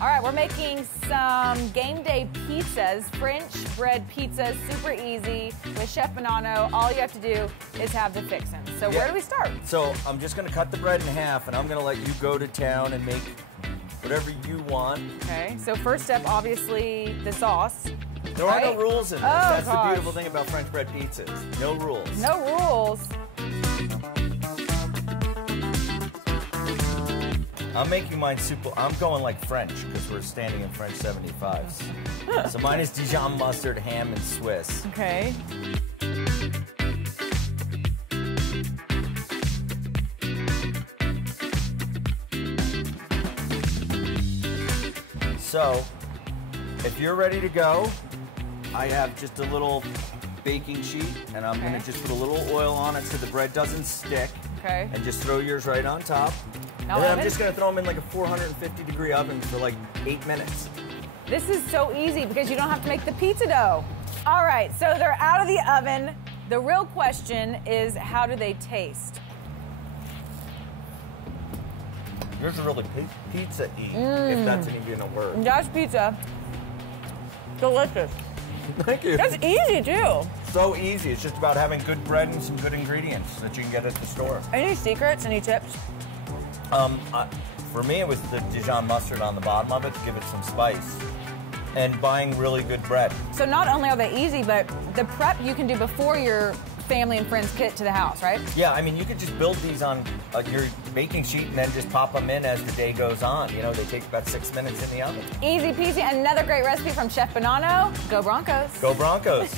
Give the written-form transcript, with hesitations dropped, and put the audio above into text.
All right, we're making some game day pizzas, French bread pizzas, super easy with Chef Bonanno. All you have to do is have the fixins. So where do we start? So I'm just gonna cut the bread in half and I'm gonna let you go to town and make whatever you want. Okay, so first step, obviously, the sauce. There are no rules in this. Oh, That's the beautiful thing about French bread pizzas. No rules. No rules. I'm making mine super, I'm going like French because we're standing in French 75s. So mine is Dijon mustard, ham, and Swiss. Okay. So, if you're ready to go, I have just a little baking sheet and I'm gonna just put a little oil on it so the bread doesn't stick. Okay. And just throw yours right on top. And then I'm just gonna throw them in like a 450-degree oven for like 8 minutes. This is so easy because you don't have to make the pizza dough. All right, so they're out of the oven. The real question is, how do they taste? Yours are really pizza-y, if that's even a word. That's pizza. Delicious. Thank you. That's easy too. So easy. It's just about having good bread and some good ingredients that you can get at the store. Any secrets? Any tips? For me, it was the Dijon mustard on the bottom of it to give it some spice. And buying really good bread. So not only are they easy, but the prep you can do before your family and friends get to the house, right? Yeah, I mean, you could just build these on your baking sheet and then just pop them in as the day goes on. You know, they take about 6 minutes in the oven. Easy peasy. Another great recipe from Chef Bonanno. Go Broncos. Go Broncos.